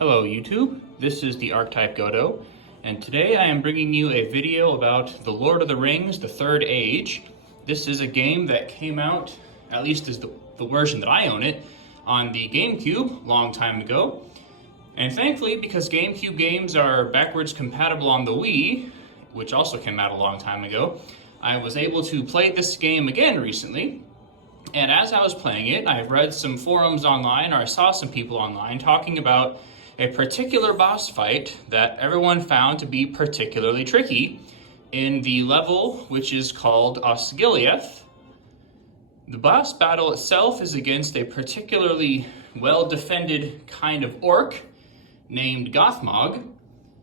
Hello YouTube, this is the Archetype Godo, and today I am bringing you a video about The Lord of the Rings, The Third Age. This is a game that came out, at least as the version that I own it, on the GameCube a long time ago. And thankfully, because GameCube games are backwards compatible on the Wii, which also came out a long time ago, I was able to play this game again recently. And as I was playing it, I read some forums online, or I saw some people online talking about a particular boss fight that everyone found to be particularly tricky in the level which is called Osgiliath. The boss battle itself is against a particularly well-defended kind of orc named Gothmog.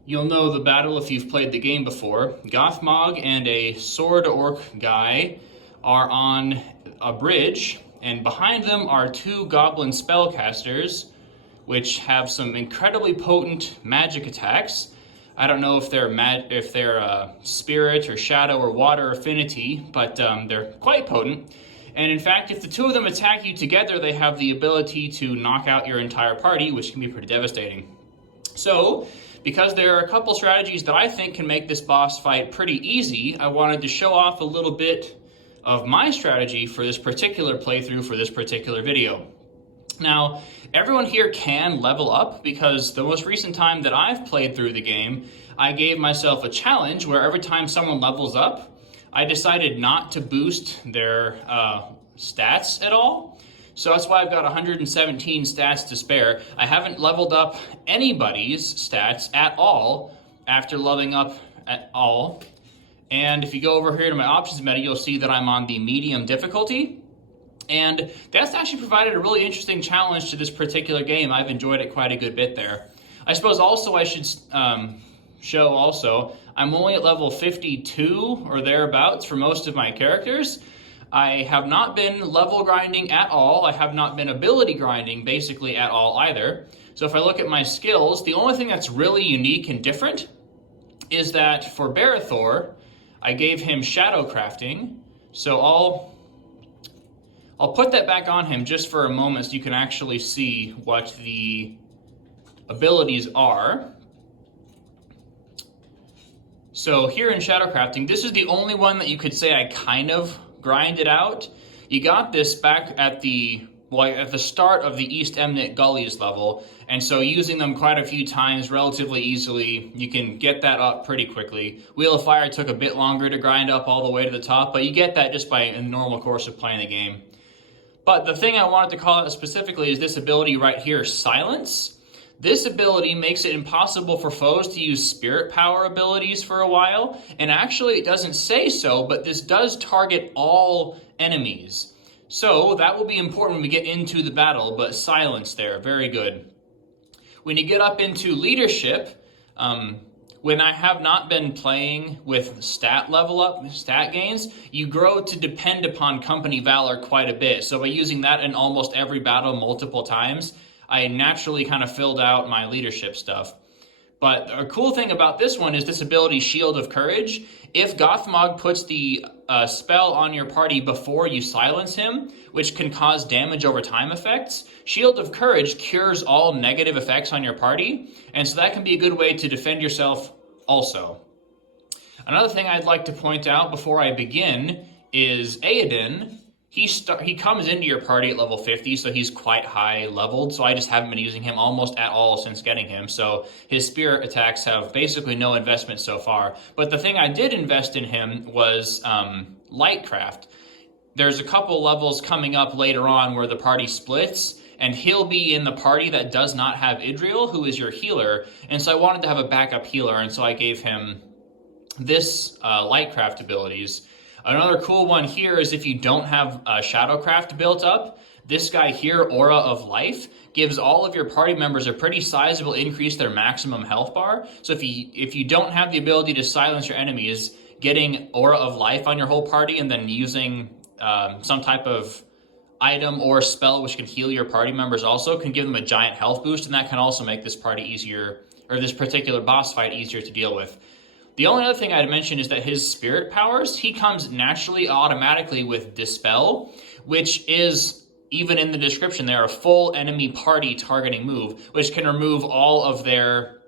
You'll know the battle if you've played the game before. Gothmog and a sword orc guy are on a bridge, and behind them are two goblin spellcasters which have some incredibly potent magic attacks. I don't know if they're spirit or shadow or water affinity, but they're quite potent. And in fact, if the two of them attack you together, they have the ability to knock out your entire party, which can be pretty devastating. So, because there are a couple strategies that I think can make this boss fight pretty easy, I wanted to show off a little bit of my strategy for this particular playthrough for this particular video. Now, everyone here can level up because the most recent time that I've played through the game, I gave myself a challenge where every time someone levels up, I decided not to boost their stats at all. So that's why I've got 117 stats to spare. I haven't leveled up anybody's stats at all after leveling up at all. And if you go over here to my options menu, you'll see that I'm on the medium difficulty. And that's actually provided a really interesting challenge to this particular game. I've enjoyed it quite a good bit there. I suppose also I should show also, I'm only at level 52 or thereabouts for most of my characters. I have not been level grinding at all. I have not been ability grinding basically at all either. So if I look at my skills, the only thing that's really unique and different is that for Barithor, I gave him shadow crafting. So I'll put that back on him just for a moment so you can actually see what the abilities are. So here in shadow crafting, this is the only one that you could say I kind of grinded out. You got this back at the start of the East Emnet Gullies level, and so using them quite a few times relatively easily, you can get that up pretty quickly. Wheel of Fire took a bit longer to grind up all the way to the top, but you get that just by a normal course of playing the game. But the thing I wanted to call out specifically is this ability right here, Silence. This ability makes it impossible for foes to use spirit power abilities for a while, and actually it doesn't say so, but this does target all enemies. So that will be important when we get into the battle, but silence there, very good. When you get up into leadership, when I have not been playing with stat level up, stat gains, you grow to depend upon company valor quite a bit. So by using that in almost every battle multiple times, I naturally kind of filled out my leadership stuff. But a cool thing about this one is this ability, Shield of Courage. If Gothmog puts the spell on your party before you silence him, which can cause damage over time effects, Shield of Courage cures all negative effects on your party, and so that can be a good way to defend yourself also. Another thing I'd like to point out before I begin is Aodin. He comes into your party at level 50, so he's quite high leveled, so I just haven't been using him almost at all since getting him, so his spirit attacks have basically no investment so far. But the thing I did invest in him was Lightcraft. There's a couple levels coming up later on where the party splits, and he'll be in the party that does not have Idriel, who is your healer, and so I wanted to have a backup healer, and so I gave him this Lightcraft abilities. Another cool one here is if you don't have Shadowcraft built up, this guy here, Aura of Life, gives all of your party members a pretty sizable increase to their maximum health bar. So if you don't have the ability to silence your enemies, getting Aura of Life on your whole party and then using some type of item or spell which can heal your party members also can give them a giant health boost, and that can also make this party easier, or this particular boss fight easier to deal with. The only other thing I'd mention is that his spirit powers, he comes naturally automatically with Dispel, which is even in the description there, a full enemy party targeting move, which can remove all of their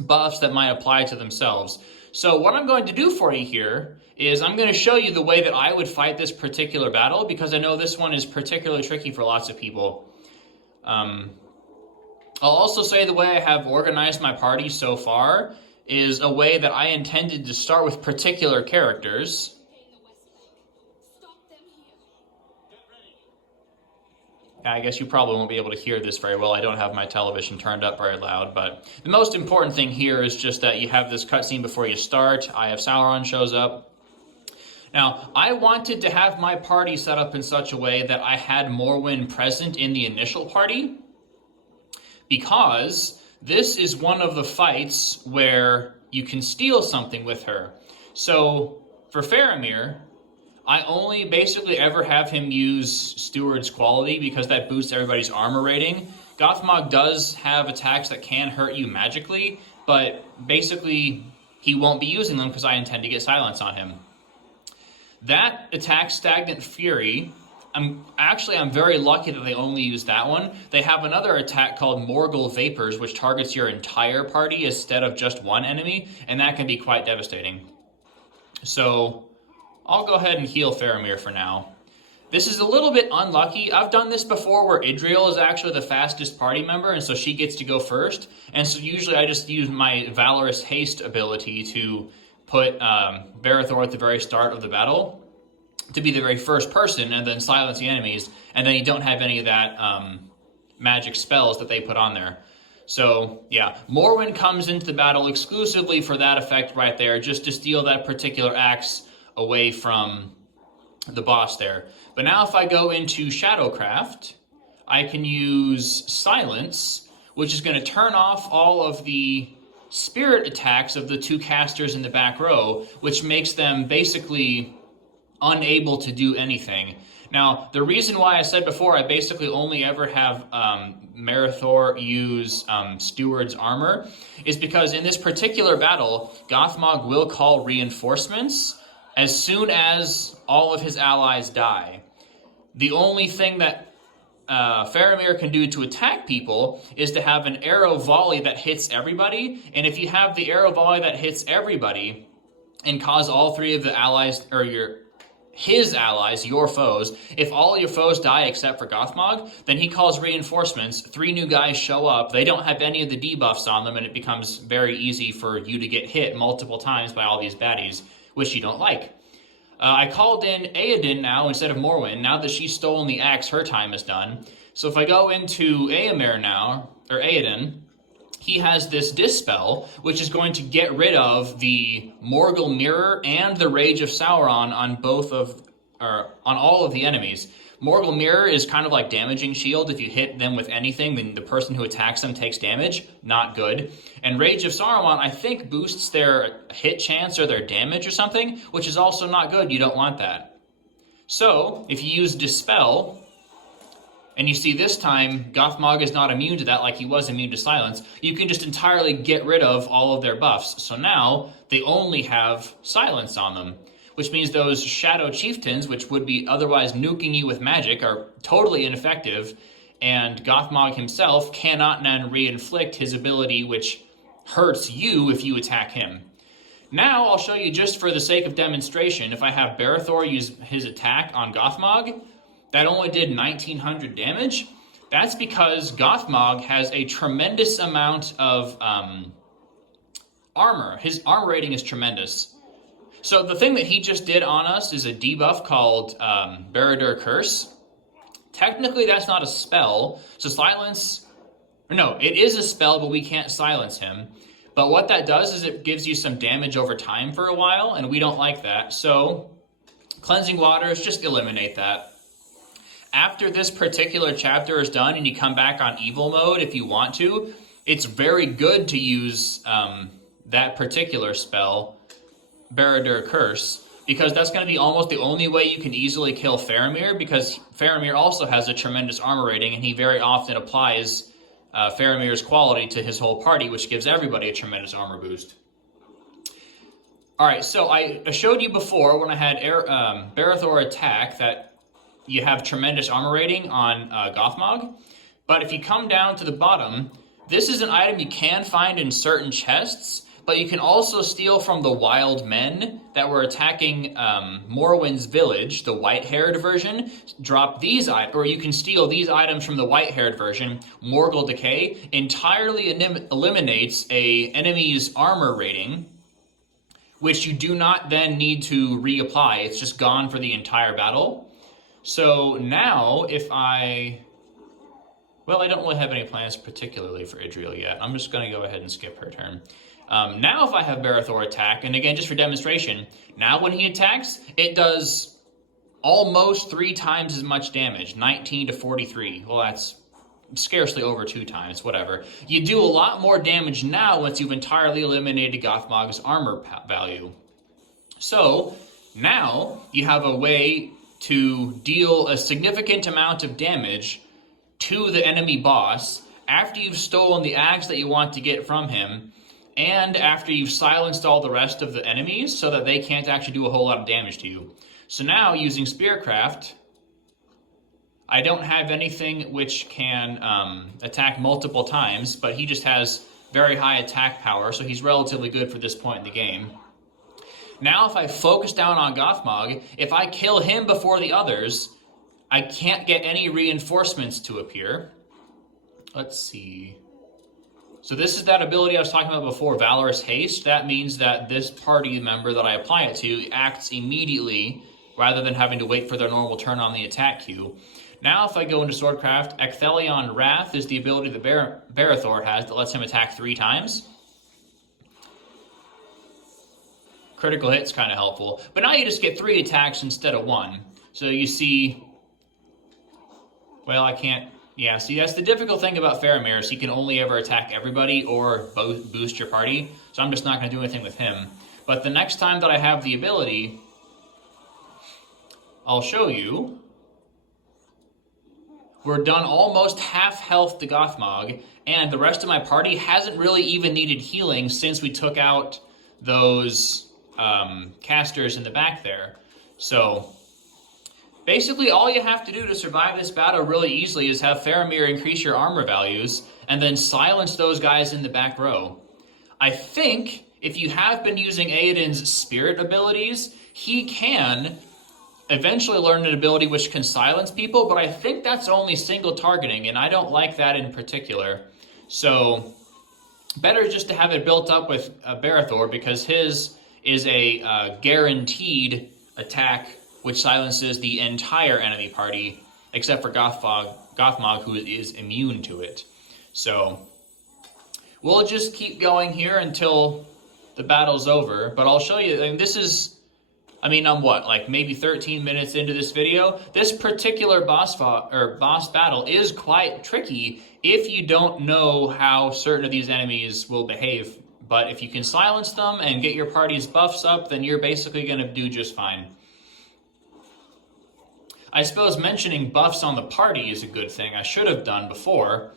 buffs that might apply to themselves. So what I'm going to do for you here is I'm going to show you the way that I would fight this particular battle, because I know this one is particularly tricky for lots of people. I'll also say the way I have organized my party so far is a way that I intended to start with particular characters. I guess you probably won't be able to hear this very well. I don't have my television turned up very loud, but the most important thing here is just that you have this cutscene before you start. Eye of Sauron shows up. Now, I wanted to have my party set up in such a way that I had Morwen present in the initial party, because this is one of the fights where you can steal something with her. So, for Faramir, I only basically ever have him use Steward's Quality because that boosts everybody's armor rating. Gothmog does have attacks that can hurt you magically, but basically he won't be using them because I intend to get silence on him. That attack, Stagnant Fury, I'm very lucky that they only use that one. They have another attack called Morgul Vapors, which targets your entire party instead of just one enemy, and that can be quite devastating. So I'll go ahead and heal Faramir for now. This is a little bit unlucky. I've done this before where Idriel is actually the fastest party member, and so she gets to go first. And so usually I just use my Valorous Haste ability to put Barethor at the very start of the battle to be the very first person, and then silence the enemies, and then you don't have any of that magic spells that they put on there. So, yeah, Morwen comes into the battle exclusively for that effect right there, just to steal that particular axe away from the boss there. But now if I go into Shadowcraft, I can use Silence, which is going to turn off all of the spirit attacks of the two casters in the back row, which makes them basically unable to do anything. Now, the reason why I said before I basically only ever have Barethor use Steward's Armor is because in this particular battle, Gothmog will call reinforcements as soon as all of his allies die. The only thing that Faramir can do to attack people is to have an arrow volley that hits everybody, and if you have the arrow volley that hits everybody and cause all three of the allies, or his allies, your foes, if all your foes die except for Gothmog, then he calls reinforcements, 3 new guys show up, they don't have any of the debuffs on them, and it becomes very easy for you to get hit multiple times by all these baddies, which you don't like. I called in Aedan now instead of Morwen. Now that she's stolen the axe, her time is done. So if I go into Aemir now, or Aedan, he has this Dispel, which is going to get rid of the Morgul Mirror and the Rage of Sauron on all of the enemies. Morgul Mirror is kind of like Damaging Shield. If you hit them with anything, then the person who attacks them takes damage. Not good. And Rage of Saruman, I think, boosts their hit chance or their damage or something, which is also not good. You don't want that. So, if you use Dispel, and you see this time Gothmog is not immune to that like he was immune to Silence, you can just entirely get rid of all of their buffs. So now they only have Silence on them, which means those Shadow Chieftains, which would be otherwise nuking you with magic, are totally ineffective, and Gothmog himself cannot then re-inflict his ability, which hurts you if you attack him. Now, I'll show you just for the sake of demonstration, if I have Barethor use his attack on Gothmog, that only did 1900 damage. That's because Gothmog has a tremendous amount of armor. His armor rating is tremendous. So the thing that he just did on us is a debuff called Barad-dûr Curse. Technically, that's not a spell. So silence... No, it is a spell, but we can't silence him. But what that does is it gives you some damage over time for a while, and we don't like that. So, Cleansing Waters, just eliminate that. After this particular chapter is done and you come back on evil mode if you want to, it's very good to use that particular spell, Barad-dûr Curse, because that's going to be almost the only way you can easily kill Faramir, because Faramir also has a tremendous armor rating, and he very often applies Faramir's quality to his whole party, which gives everybody a tremendous armor boost. Alright, so I showed you before when I had Barethor attack that you have tremendous armor rating on Gothmog. But if you come down to the bottom, this is an item you can find in certain chests, but you can also steal from the wild men that were attacking Morwyn's village, the white-haired version. Drop these items, or you can steal these items from the white-haired version. Morgul Decay entirely eliminates a enemy's armor rating, which you do not then need to reapply. It's just gone for the entire battle. So now if well, I don't really have any plans particularly for Idriel yet. I'm just going to go ahead and skip her turn. Now if I have Barathor attack, and again, just for demonstration, now when he attacks, it does almost 3 times as much damage, 19 to 43. Well, that's scarcely over 2 times, whatever. You do a lot more damage now once you've entirely eliminated Gothmog's armor value. So now you have a way to deal a significant amount of damage to the enemy boss after you've stolen the axe that you want to get from him, and after you've silenced all the rest of the enemies so that they can't actually do a whole lot of damage to you. So now, using Spearcraft, I don't have anything which can attack multiple times, but he just has very high attack power, so he's relatively good for this point in the game. Now if I focus down on Gothmog, if I kill him before the others, I can't get any reinforcements to appear. Let's see. So this is that ability I was talking about before, Valorous Haste. That means that this party member that I apply it to acts immediately rather than having to wait for their normal turn on the attack queue. Now if I go into Swordcraft, Ecthelion Wrath is the ability that Barathor has that lets him attack 3 times. Critical hit's kind of helpful. But now you just get 3 attacks instead of 1. So you see... Well, I can't... Yeah, see, that's the difficult thing about Faramir, is he can only ever attack everybody or boost your party. So I'm just not going to do anything with him. But the next time that I have the ability, I'll show you. We're done almost half health to Gothmog, and the rest of my party hasn't really even needed healing since we took out those casters in the back there. So basically all you have to do to survive this battle really easily is have Faramir increase your armor values and then silence those guys in the back row. I think if you have been using Aeden's spirit abilities, he can eventually learn an ability which can silence people, but I think that's only single targeting, and I don't like that in particular. So better just to have it built up with Barathor, because his is a guaranteed attack which silences the entire enemy party, except for Gothmog, who is immune to it. So we'll just keep going here until the battle's over, but I'll show you, and this is... I'm what, like maybe 13 minutes into this video? This particular boss battle is quite tricky if you don't know how certain of these enemies will behave. But if you can silence them and get your party's buffs up, then you're basically going to do just fine. I suppose mentioning buffs on the party is a good thing. I should have done before.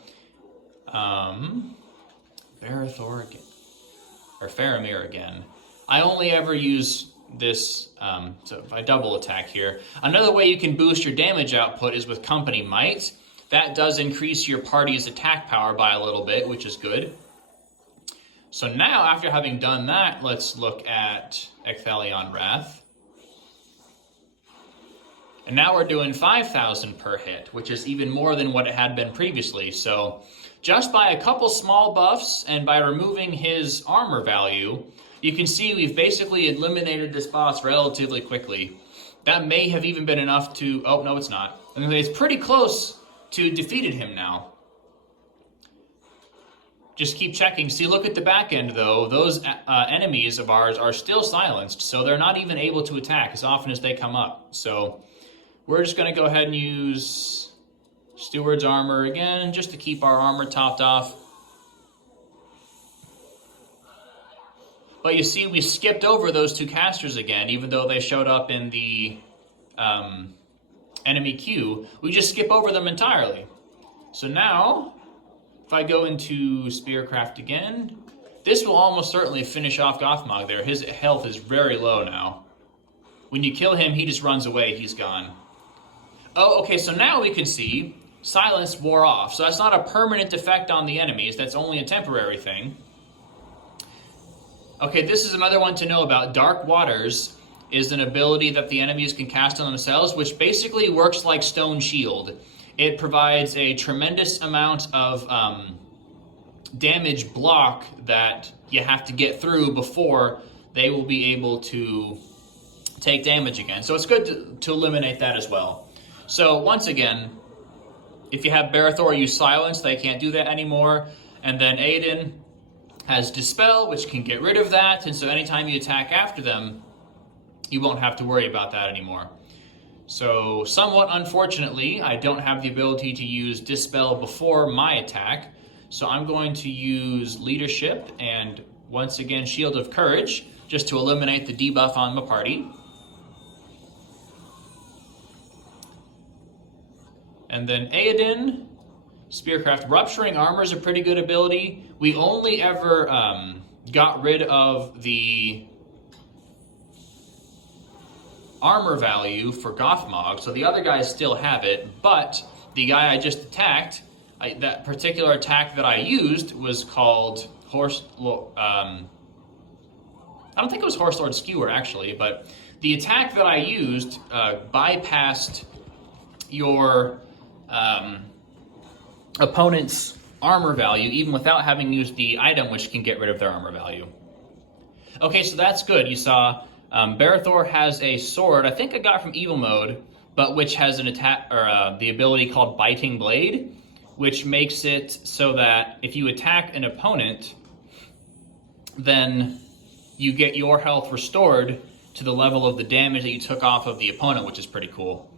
Barathor again. Or Faramir again. I only ever use this, so if I double attack here. Another way you can boost your damage output is with Company Might. That does increase your party's attack power by a little bit, which is good. So now, after having done that, let's look at Ecthelion Wrath. And now we're doing 5,000 per hit, which is even more than what it had been previously. So just by a couple small buffs and by removing his armor value, you can see we've basically eliminated this boss relatively quickly. That may have even been enough to... Oh, no, it's not. I mean, it's pretty close to defeated him now. Just keep checking. See, look at the back end, though. Those enemies of ours are still silenced, so they're not even able to attack as often as they come up. So we're just going to go ahead and use Steward's Armor again, just to keep our armor topped off. But you see, we skipped over those 2 casters again, even though they showed up in the enemy queue. We just skip over them entirely. So now, if I go into Spearcraft again, this will almost certainly finish off Gothmog there. His health is very low now. When you kill him, he just runs away. He's gone. Oh, okay, so now we can see silence wore off. So that's not a permanent effect on the enemies, that's only a temporary thing. Okay, this is another one to know about. Dark Waters is an ability that the enemies can cast on themselves, which basically works like Stone Shield. It provides a tremendous amount of damage block that you have to get through before they will be able to take damage again. So it's good to eliminate that as well. So once again, if you have Barathor use Silence, they can't do that anymore. And then Aiden has Dispel, which can get rid of that. And so anytime you attack after them, you won't have to worry about that anymore. So somewhat unfortunately, I don't have the ability to use Dispel before my attack. So I'm going to use Leadership and once again Shield of Courage just to eliminate the debuff on my party. And then Aiden, Spearcraft. Rupturing Armor is a pretty good ability. We only ever got rid of the armor value for Gothmog, so the other guys still have it, but the guy I just attacked, that particular attack that I used was called I don't think it was Horse Lord Skewer actually, but the attack that I used bypassed your opponent's armor value even without having used the item which can get rid of their armor value. Okay, so that's good. You saw Barathor has a sword, I think I got from Evil Mode, but which has an attack or the ability called Biting Blade, which makes it so that if you attack an opponent, then you get your health restored to the level of the damage that you took off of the opponent, which is pretty cool.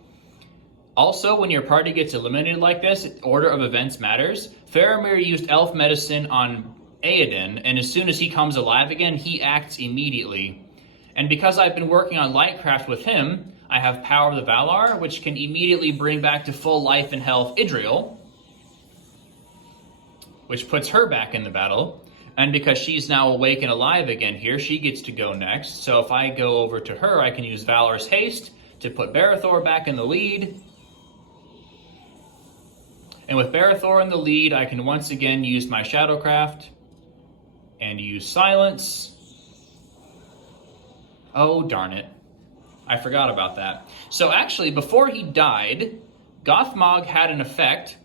Also, when your party gets eliminated like this, order of events matters. Faramir used Elf Medicine on Aedan, and as soon as he comes alive again, he acts immediately. And because I've been working on Lightcraft with him, I have Power of the Valar, which can immediately bring back to full life and health Idril, which puts her back in the battle. And because she's now awake and alive again here, she gets to go next. So if I go over to her, I can use Valor's Haste to put Barathor back in the lead. And with Barathor in the lead, I can once again use my Shadowcraft and use Silence. Oh, darn it. I forgot about that. So actually, before he died, Gothmog had an effect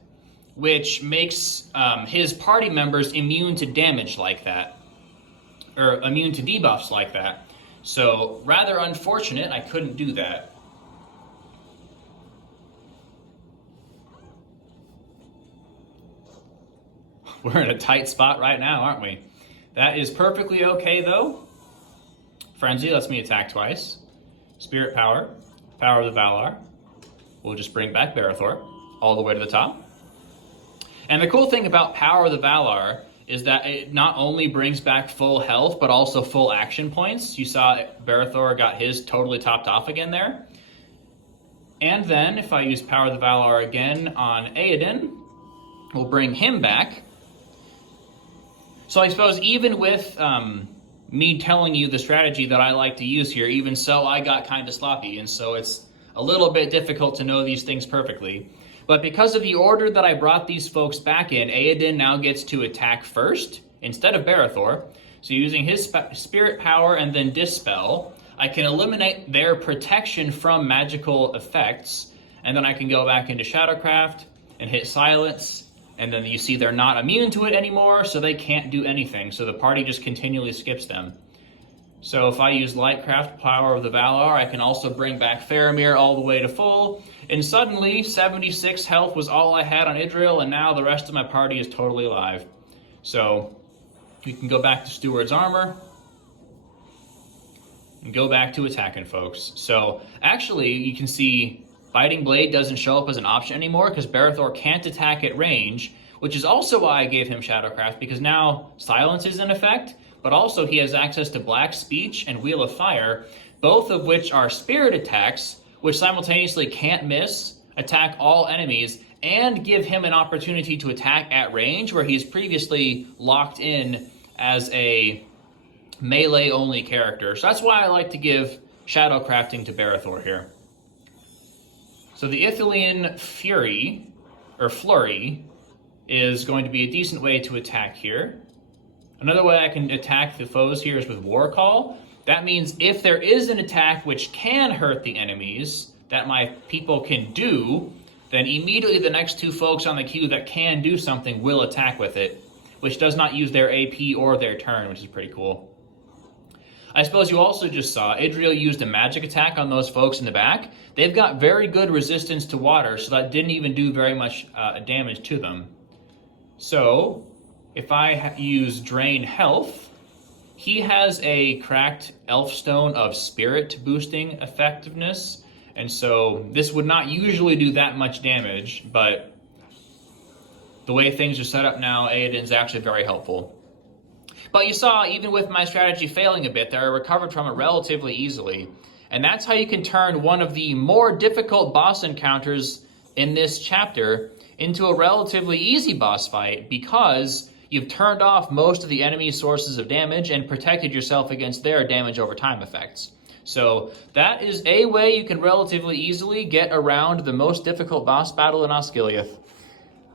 which makes his party members immune to damage like that, or immune to debuffs like that. So rather unfortunate, I couldn't do that. We're in a tight spot right now, aren't we? That is perfectly okay though. Frenzy lets me attack twice. Spirit Power, Power of the Valar. We'll just bring back Barathor all the way to the top. And the cool thing about Power of the Valar is that it not only brings back full health, but also full action points. You saw Barathor got his totally topped off again there. And then if I use Power of the Valar again on Aedan, we'll bring him back. So I suppose even with me telling you the strategy that I like to use here, even so I got kind of sloppy, and so it's a little bit difficult to know these things perfectly. But because of the order that I brought these folks back in, Aedan now gets to attack first instead of Barathor. So using his Spirit Power and then Dispel, I can eliminate their protection from magical effects, and then I can go back into Shadowcraft and hit Silence, and then you see they're not immune to it anymore, so they can't do anything. So the party just continually skips them. So if I use Lightcraft, Power of the Valar, I can also bring back Faramir all the way to full. And suddenly, 76 health was all I had on Idril, and now the rest of my party is totally alive. So we can go back to Steward's Armor and go back to attacking folks. So actually, you can see Biting Blade doesn't show up as an option anymore because Barathor can't attack at range, which is also why I gave him Shadowcraft, because now Silence is in effect, but also he has access to Black Speech and Wheel of Fire, both of which are spirit attacks, which simultaneously can't miss, attack all enemies, and give him an opportunity to attack at range, where he's previously locked in as a melee-only character. So that's why I like to give Shadowcrafting to Barathor here. So the Ithilien Fury, or Flurry, is going to be a decent way to attack here. Another way I can attack the foes here is with War Call. That means if there is an attack which can hurt the enemies that my people can do, then immediately the next two folks on the queue that can do something will attack with it, which does not use their AP or their turn, which is pretty cool. I suppose you also just saw Idriel used a magic attack on those folks in the back. They've got very good resistance to water, so that didn't even do very much damage to them. So, if I use Drain Health, he has a cracked Elf Stone of Spirit boosting effectiveness, and so this would not usually do that much damage, but the way things are set up now, Aeden's actually very helpful. But you saw, even with my strategy failing a bit there, I recovered from it relatively easily. And that's how you can turn one of the more difficult boss encounters in this chapter into a relatively easy boss fight, because you've turned off most of the enemy's sources of damage and protected yourself against their damage over time effects. So that is a way you can relatively easily get around the most difficult boss battle in Osgiliath.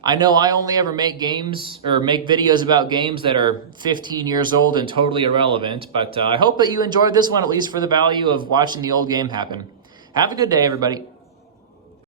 I know I only ever make games or make videos about games that are 15 years old and totally irrelevant, but I hope that you enjoyed this one, at least for the value of watching the old game happen. Have a good day, everybody.